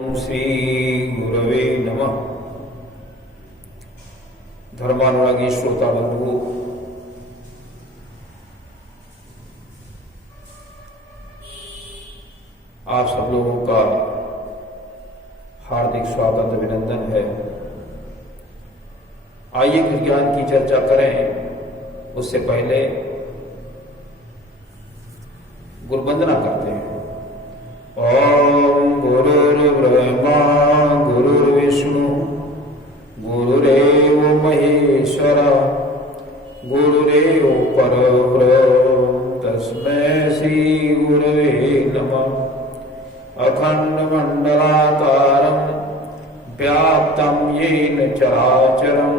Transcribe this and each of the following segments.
ओम श्री गुरवे नमः। धर्मानुरागी श्रोता बंधु, आप सब लोगों का हार्दिक स्वागत अभिनंदन है। आइए विज्ञान की चर्चा करें, उससे पहले गुरुवंदना करते हैं। ओम गुरुर्ब्रह्मा गुरुर्विष्णु गुरुरेव महेश्वर गुरुरेव परब्रह्म तस्मै श्री गुरवे नमः। अखंडमंडलाकारं व्याप्तं येन चराचरं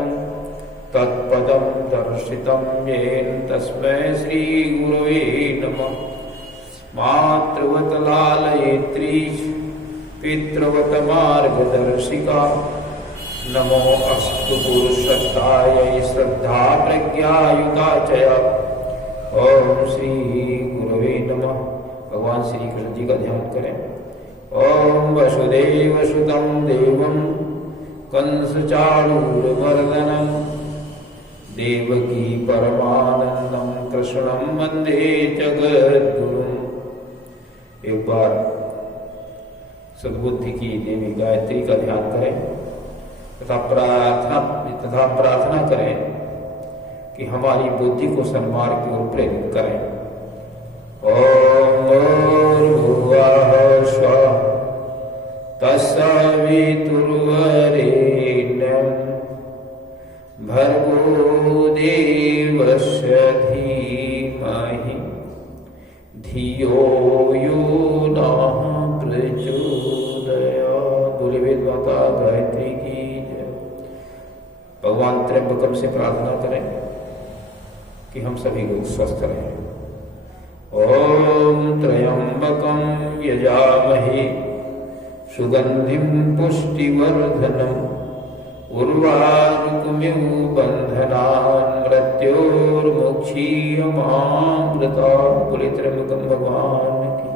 तत्पदं दर्शितं येन तस्मै श्री गुरवे नमः। मातृवत लालयित्री पितृवत मार्गदर्शिका नमो अस्तु पुरुषत्तायै श्रद्धा प्रज्ञायुता चया। ओम श्री गुरवे नमः। भगवान श्री कृष्ण जी का ध्यान करें। ओम वसुदेव सुतं देवं कंस चाणूरमर्दनं देवकी परमानंदं कृष्णं वंदे जगद्गुरुम्। एक बार सद्बुद्धि की देवी गायत्री का ध्यान करें तथा प्रार्थना करें कि हमारी बुद्धि को सन्मार्ग की ओर प्रेरित करें। ओम भूर्भुवः स्वः तत्सवितुर्वरेण्यं भर्गो देवस्य धीमहि धियो यो नः प्रचोदयात्। बोले वेद माता गायत्री की जय। भगवान त्र्यंबकम से प्रार्थना करें कि हम सभी लोग स्वस्थ रहें। ओम त्र्यंबकं यजामहे सुगंधिं पुष्टिवर्धनम् उर्वारुकमिव बंधनान् मृत्योर्मुक्षीयमामृतात्। बोले त्र्यंबकं भगवान की।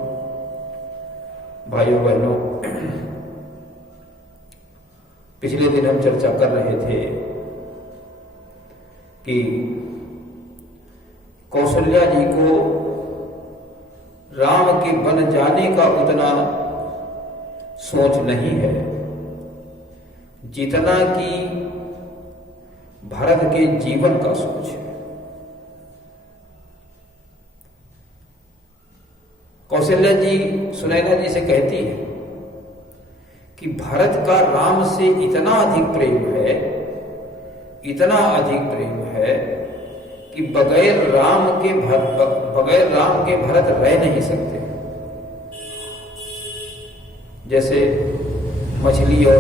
भाइयों बहनों, पिछले दिन हम चर्चा कर रहे थे कि कौशल्या जी को राम के बन जाने का उतना सोच नहीं है जितना कि भरत के जीवन का सोच है। कौशल्या जी सुनैना जी से कहती है कि भरत का राम से इतना अधिक प्रेम है, इतना अधिक प्रेम है कि बगैर राम के भरत रह नहीं सकते। जैसे मछली और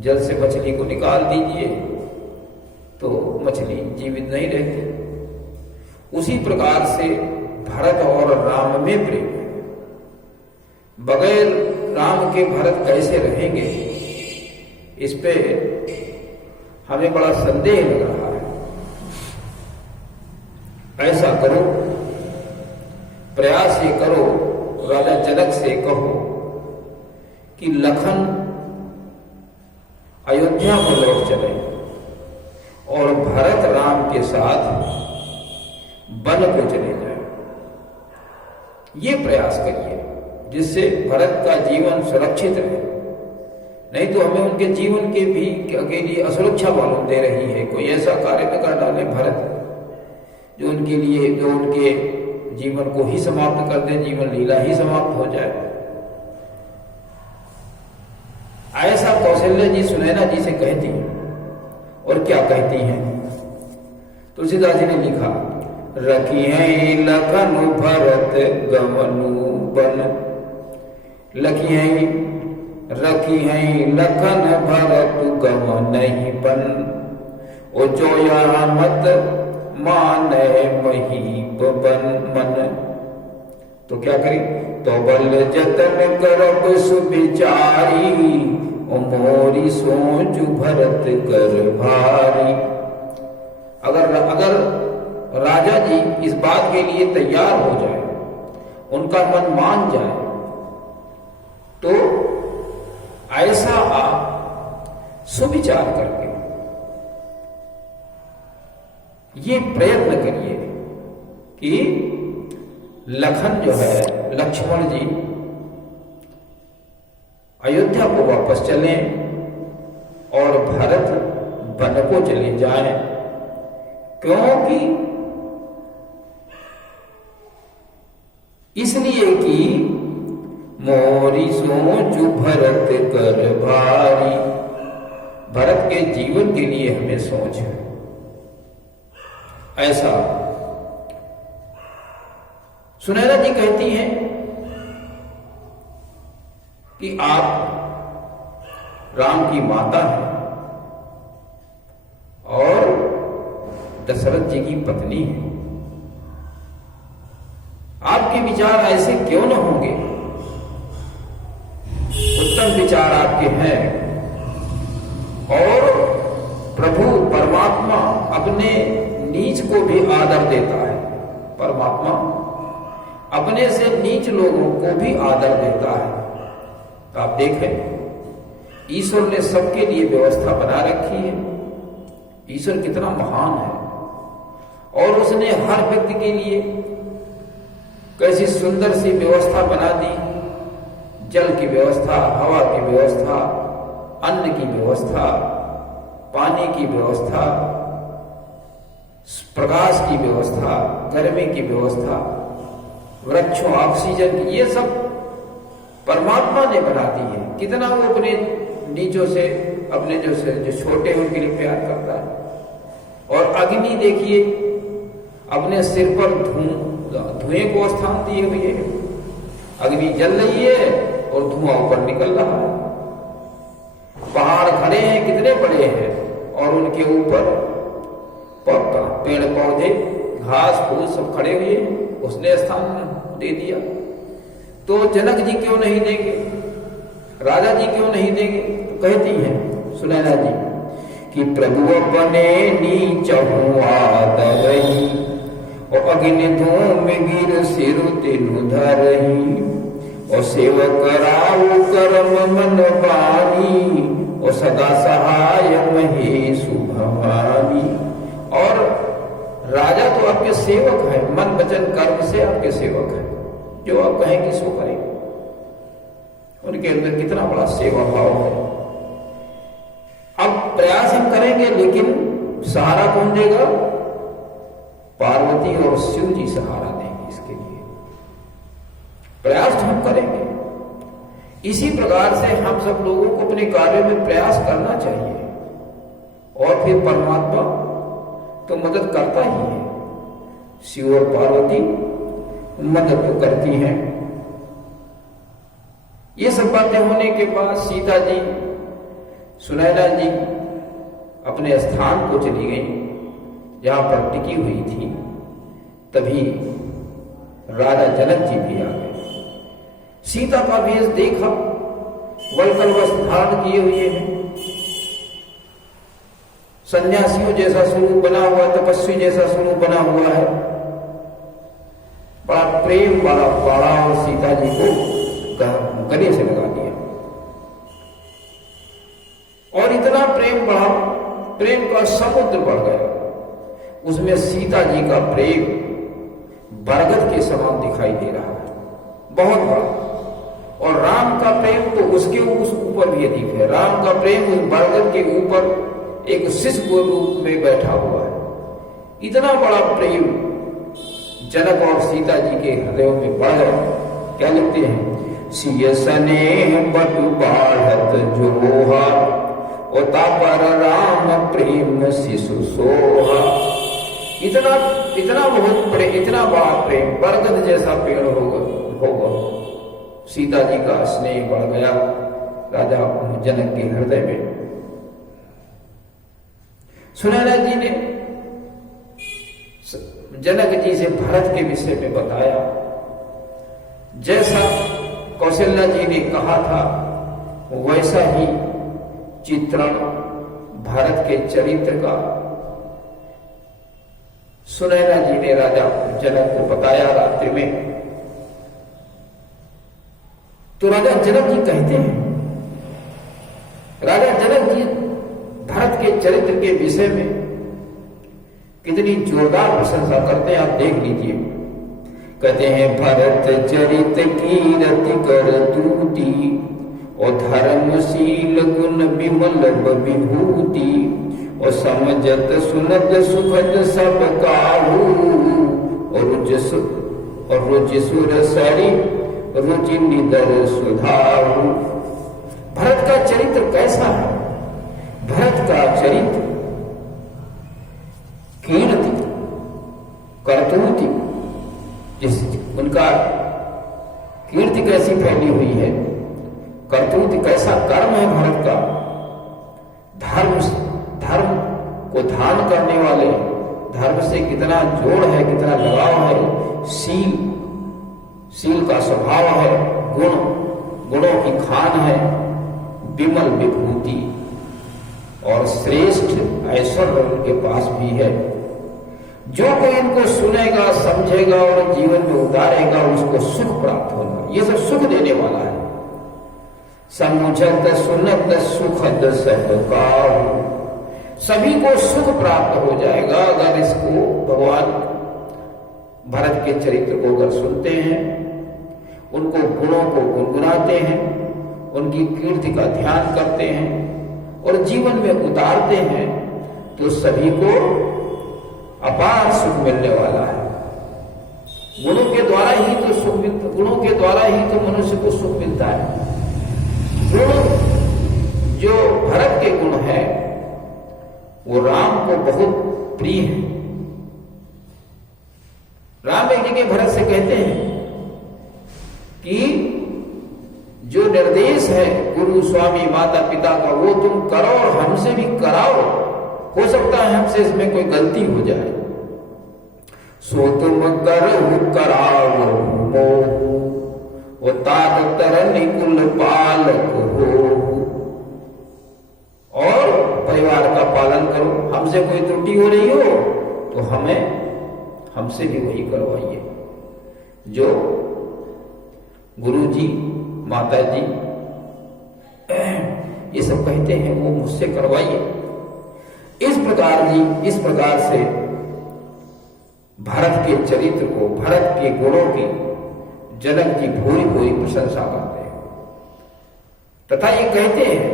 जल से मछली को निकाल दीजिए तो मछली जीवित नहीं रहती। उसी प्रकार से भरत और राम में प्रेम है। बगैर राम के भरत कैसे रहेंगे, इस पे हमें बड़ा संदेह लग रहा है। ऐसा करो, प्रयास ये करो, राजा जनक से कहो कि लखन अयोध्या में लौट चले और भरत राम के साथ वन को चले जाए। ये प्रयास करिए जिससे भरत का जीवन सुरक्षित रहे। नहीं तो हमें उनके जीवन के लिए असुरक्षा मालूम दे रही है। कोई ऐसा कार्य न कर डाले भरत जो उनके जीवन को ही समाप्त कर दे, जीवन लीला ही समाप्त हो जाए। ऐसा कौशल्या जी सुनैना जी से कहती हैं। और क्या कहती हैं? तुलसीदास जी ने लिखा, रखी है लखन भरत गमनु बन। रखी है लखन भरत गमनहि बन। ओ जोया मत माने महीप बन मन। तो क्या करी? तो बल जतन करब सुविचारी ओ मोरी सोच भरत कर भारी। अगर राजा जी इस बात के लिए तैयार हो जाए, उनका मन मान जाए, तो सुविचार करके ये प्रयत्न करिए कि लखन जो है, लक्ष्मण जी अयोध्या को वापस चलें और भरत वन को चले जाएं, क्योंकि इसलिए कि मोरी सोच भरत कर भारी, भरत के जीवन के लिए हमें सोच है। ऐसा सुनैना जी कहती हैं कि आप राम की माता हैं और दशरथ जी की पत्नी हैं। आपके विचार ऐसे क्यों न होंगे? उत्तम विचार आपके हैं और प्रभु परमात्मा अपने नीच को भी आदर देता है। परमात्मा अपने से नीच लोगों को भी आदर देता है। तो आप देखें, ईश्वर ने सबके लिए व्यवस्था बना रखी है। ईश्वर कितना महान है और उसने हर व्यक्ति के लिए कैसी सुंदर सी व्यवस्था बना दी। जल की व्यवस्था, हवा की व्यवस्था, अन्न की व्यवस्था, पानी की व्यवस्था, प्रकाश की व्यवस्था, गर्मी की व्यवस्था, वृक्षों, ऑक्सीजन की, ये सब परमात्मा ने बना दी है। कितना वो अपने नीचों से, अपने जो छोटे हैं उनके लिए प्यार करता है। और अग्नि देखिए, अपने सिर पर धुएं को स्थान दिए हुए है। अग्नि जल रही है और धुआं ऊपर निकल रहा है। पहाड़ खड़े हैं, कितने बड़े हैं, और उनके ऊपर पेड़ पौधे, घास फूस सब खड़े हुए हैं। उसने स्थान दे दिया। तो जनक जी क्यों नहीं देंगे? राजा जी क्यों नहीं देंगे? तो कहती हैं सुनैना जी कि प्रभु अपने नीचहु आदरही और अग्नि धूम गिर सिर तिनु धरही और सेवक राव कर्म मन बानी और सदा सहाय महे शुभमानी। और राजा तो आपके सेवक है, मन वचन कर्म से आपके सेवक है। जो आप कहेंगे सो करेंगे। उनके अंदर कितना बड़ा सेवा भाव है। अब प्रयास हम करेंगे, लेकिन सहारा कौन देगा? पार्वती और शिव जी सहारा देंगे इसके लिए। प्रयास तो हम करेंगे। इसी प्रकार से हम सब लोगों को अपने कार्य में प्रयास करना चाहिए और फिर परमात्मा तो मदद करता ही है। शिव और पार्वती मदद तो करती हैं। ये सब बातें होने के बाद सीता जी, सुनैना जी अपने स्थान को चली गई जहां पर टिकी हुई थी। तभी राजा जनक जी भी आ गए। सीता का वेश देखा, वल्कल वस्त्र धारण किए हुए हैं, सन्यासियों जैसा स्वरूप बना हुआ, तपस्वी जैसा स्वरूप बना हुआ है। बड़ा प्रेम वाला बाड़ा और सीता जी को गले से लगा दिया। और इतना प्रेम बढ़ा, प्रेम का समुद्र बढ़ गया। उसमें सीता जी का प्रेम बरगद के समान दिखाई दे रहा है, बहुत बड़ा। और राम का प्रेम तो उसके ऊपर भी अधिक है। राम का प्रेम उस बरगद के ऊपर एक शिष्य के रूप में बैठा हुआ है। इतना बड़ा प्रेम जनक और सीता जी के हृदयों में बढ़ गया। क्या लिखते हैं? सिय स्नेह बटु बाढ़त जोहा और तापर राम प्रेम शिशु सोहा। इतना बहुत प्रेम, इतना बड़ा प्रेम, बरगद जैसा पेड़ होगा। सीता जी का स्नेह बढ़ गया राजा जनक के हृदय में। सुनैना जी ने जनक जी से भरत के विषय में बताया। जैसा कौशल्या जी ने कहा था वैसा ही चित्रण भरत के चरित्र का सुनैना जी ने राजा जनक को बताया रात्रि में। तो राजा जनक जी कहते हैं, राजा जनक जी भरत के चरित्र के विषय में कितनी जोरदार प्रशंसा करते हैं, आप देख लीजिए। कहते हैं भरत चरित कीरति कर दूती, और धर्मशील गुण विमल विभूति, और समझत सुनत सुखद सब काहू, और रुचि सुर सरी रुचि निदर सुधाऊ। भरत का चरित्र कैसा है? भरत का चरित्र कीर्ति करतूति, जिस उनका कीर्ति कैसी फैली हुई है, करतूति कैसा कर्म है भरत का, धर्म को धारण करने वाले, धर्म से कितना जोड़ है, कितना लगाव है, शील का स्वभाव है, गुणों की खान है, विमल विभूति और श्रेष्ठ ऐश्वर्य उनके पास भी है। जो कोई इनको सुनेगा, समझेगा और जीवन में उतारेगा, उसको सुख प्राप्त होगा। ये सब सुख देने वाला है। समुझत सुनत सुखद सब काहू, सभी को सुख प्राप्त हो जाएगा अगर इसको भगवान भरत के चरित्र को अगर सुनते हैं, उनको गुणों को गुनगुनाते हैं, उनकी कीर्ति का ध्यान करते हैं और जीवन में उतारते हैं, तो सभी को अपार सुख मिलने वाला है। गुणों के द्वारा ही तो सुख मिलता, गुणों के द्वारा ही तो मनुष्य को सुख मिलता है। गुण जो भरत के गुण है वो राम को बहुत प्रिय है। राम एक जगह भरत से कहते हैं कि जो निर्देश है गुरु स्वामी माता पिता का वो तुम करो और हमसे भी कराओ, हो सकता है हमसे इसमें कोई गलती हो जाए। सो तुम कराओ वो तात तरन कुल पालक हो, और परिवार का पालन करो। हमसे कोई त्रुटि हो रही हो तो हमसे भी वही करवाइए जो गुरु जी माता जी ये सब कहते हैं, वो मुझसे करवाइए। इस प्रकार से भारत के चरित्र को, भरत के गुणों की जनक जी भूरी भूरी प्रशंसा करते हैं तथा ये कहते हैं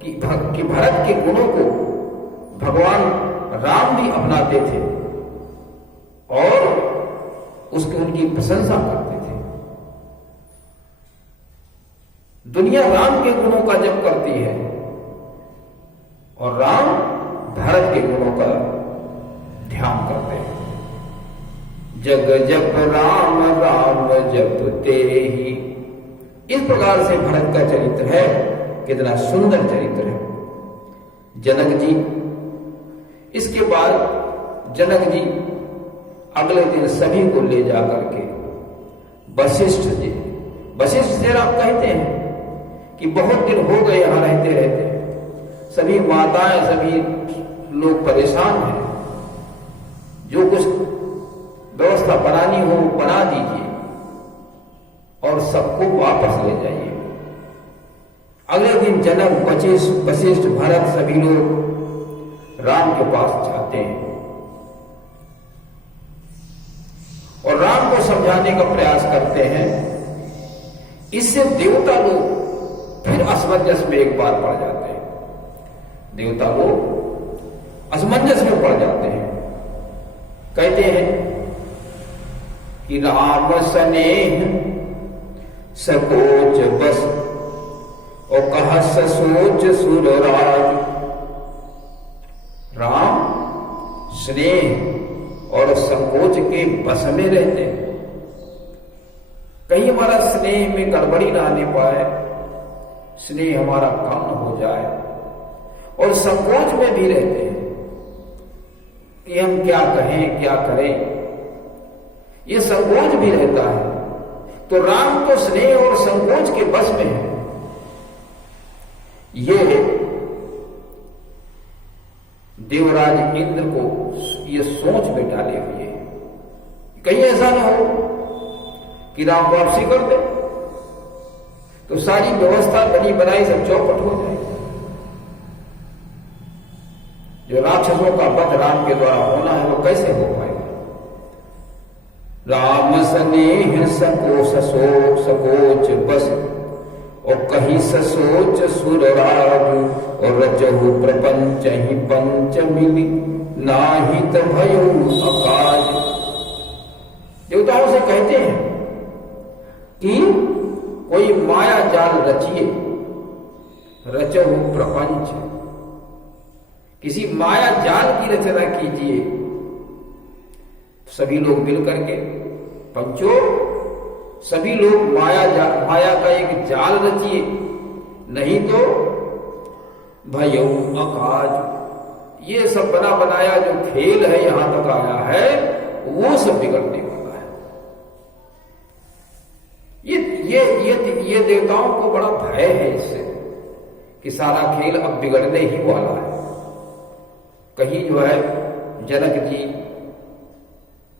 कि भरत के गुणों को भगवान राम भी अपनाते थे और उनकी प्रशंसा करते थे। दुनिया राम के गुणों का जप करती है और राम भरत के गुणों का ध्यान करते हैं। जग जप राम राम जपते ही, इस प्रकार से भरत का चरित्र है। कितना सुंदर चरित्र है। जनक जी, इसके बाद जनक जी अगले दिन सभी को ले जाकर के वशिष्ठ जी आप कहते हैं कि बहुत दिन हो गए यहां रहते रहते, सभी माताएं सभी लोग परेशान हैं, जो कुछ व्यवस्था बनानी हो बना दीजिए और सबको वापस ले जाइए। अगले दिन जनक वशिष्ठ भरत सभी लोग राम के पास जाते हैं और राम को समझाने का प्रयास करते हैं। इससे देवता लोग फिर असमंजस में एक बार पड़ जाते हैं। देवता लोग असमंजस में पड़ जाते हैं। कहते हैं कि राम स्नेह सकोच बस और कहा सोच सुरराज। राम स्नेह और संकोच के बस में रहते हैं। कहीं हमारा स्नेह में गड़बड़ी ना आने पाए, स्नेह हमारा कम न हो जाए, और संकोच में भी रहते हैं कि हम क्या कहें क्या करें, ये संकोच भी रहता है। तो राम तो स्नेह और संकोच के बस में है। ये देवराज इंद्र को ये सोच में डाले हुए हैं, कहीं ऐसा ना हो कि राम वापसी कर दे तो सारी व्यवस्था बनी बनाई सब चौपट हो जाए। जो राक्षसों का वध राम के द्वारा होना है वो कैसे हो पाएगा? राम स्नेह सकोच बस और कहीं ससोच सुर राग और रजहु प्रपंच ही पंच मिली नाहित भयो अकाज। देवताओं से कहते हैं कि कोई माया जाल रचिए, रचहु प्रपंच, किसी माया जाल की रचना कीजिए। सभी लोग मिल करके पंचो, सभी लोग माया का एक जाल रचिए, नहीं तो भयो अकाज, ये सब बना बनाया जो खेल है यहां तक आया है वो सब बिगड़ने वाला है। ये देवताओं को बड़ा भय है इससे कि सारा खेल अब बिगड़ने ही वाला है। कहीं जो है जनक जी,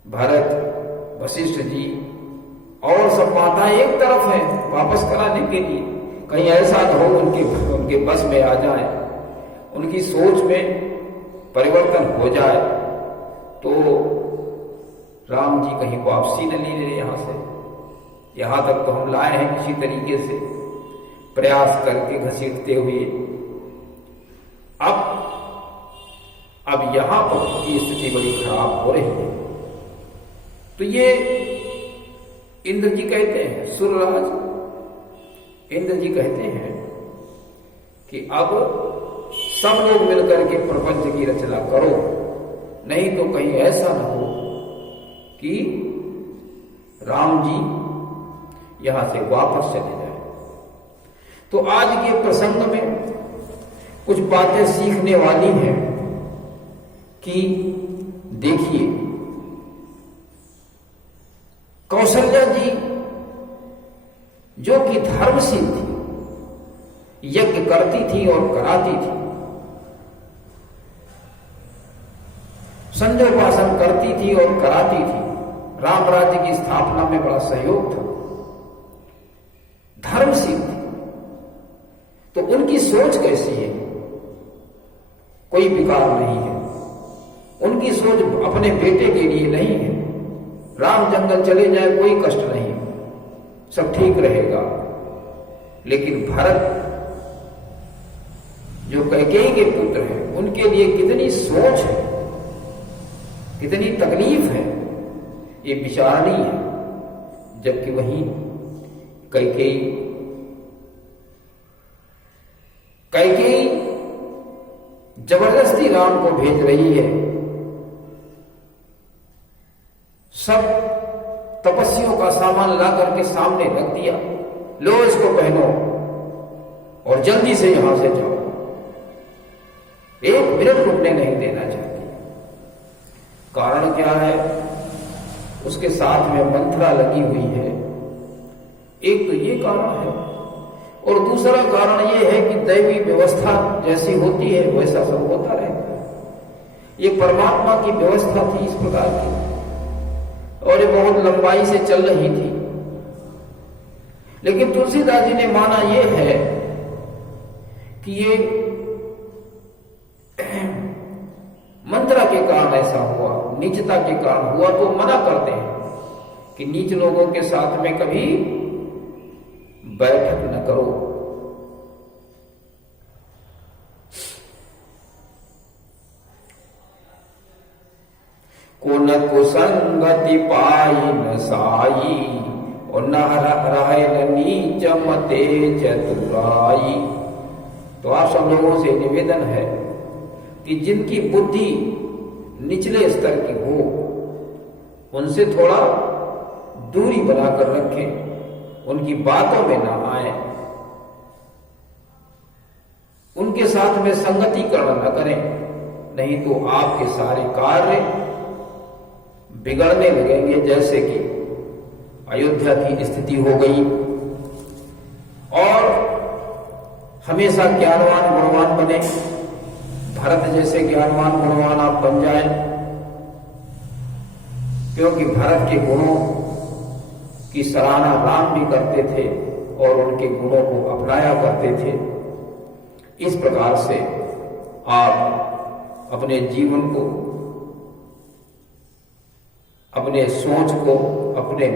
भरत, वशिष्ठ जी और सब माताएं एक तरफ हैं वापस कराने के लिए, कहीं ऐसा न हो उनके बस में आ जाए, उनकी सोच में परिवर्तन हो जाए तो राम जी कहीं वापसी न ले ले यहां से। यहां तक तो हम लाए हैं किसी तरीके से प्रयास करके घसीटते हुए। अब यहां पर की स्थिति बड़ी खराब हो रही है। तो ये इंद्र जी कहते हैं, सुरराज इंद्र जी कहते हैं कि अब सब लोग मिलकर के प्रपंच की रचना करो, नहीं तो कहीं ऐसा न हो कि राम जी यहां से वापस चले जाए। तो आज के प्रसंग में कुछ बातें सीखने वाली हैं कि देखिए, कौशल्या जी जो कि धर्मशील थी, यज्ञ करती थी और कराती थी, संध्योपासन करती थी और कराती थी, राम राज्य की स्थापना में बड़ा सहयोग था, धर्मशील थी। तो उनकी सोच कैसी है? कोई विकार नहीं है। उनकी सोच अपने बेटे के लिए नहीं है। राम जंगल चले जाए कोई कष्ट नहीं, सब ठीक रहेगा। लेकिन भरत जो कैकेयी के पुत्र हैं, उनके लिए कितनी सोच है, कितनी तकलीफ है, ये विचारणी है। जबकि वहीं कैकेयी जबरदस्ती राम को भेज रही है। सब तपस्वियों का सामान ला करके सामने रख दिया, लो इसको पहनो और जल्दी से यहां से जाओ, एक मिनट रुकने नहीं देना चाहती। कारण क्या है? उसके साथ में मंत्रा लगी हुई है। एक तो ये कारण है, और दूसरा कारण ये है कि दैवी व्यवस्था जैसी होती है वैसा सब होता रहता है। ये परमात्मा की व्यवस्था थी इस प्रकार की, और ये बहुत लंबाई से चल रही थी। लेकिन तुलसीदास जी ने माना यह है कि ये मंत्रा के कारण ऐसा हुआ, नीचता के कारण हुआ। तो मना करते हैं कि नीच लोगों के साथ में कभी बैठक न करो। को न कुसंगति पाई न साई, और न रहे न नीच मते चतुराई। तो आप सब लोगों से निवेदन है कि जिनकी बुद्धि निचले स्तर की हो, उनसे थोड़ा दूरी बनाकर रखें, उनकी बातों में ना आए, उनके साथ में संगतिकरण न करें, नहीं तो आपके सारे कार्य बिगड़ने लगेंगे। जैसे कि अयोध्या की स्थिति हो गई, और हमेशा ज्ञानवान गुणवान बने, भरत जैसे ज्ञानवान गुणवान आप बन जाएं, क्योंकि भरत के गुणों की सराहना राम भी करते थे और उनके गुणों को अपनाया करते थे। इस प्रकार से आप अपने जीवन को, अपने सोच को, अपने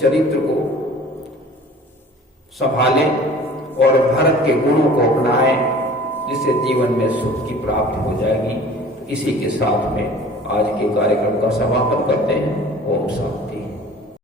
चरित्र को संभालें और भारत के गुणों को अपनाएं, जिससे जीवन में सुख की प्राप्ति हो जाएगी। इसी के साथ में आज के कार्यक्रम का समापन करते हैं। ओम शांति।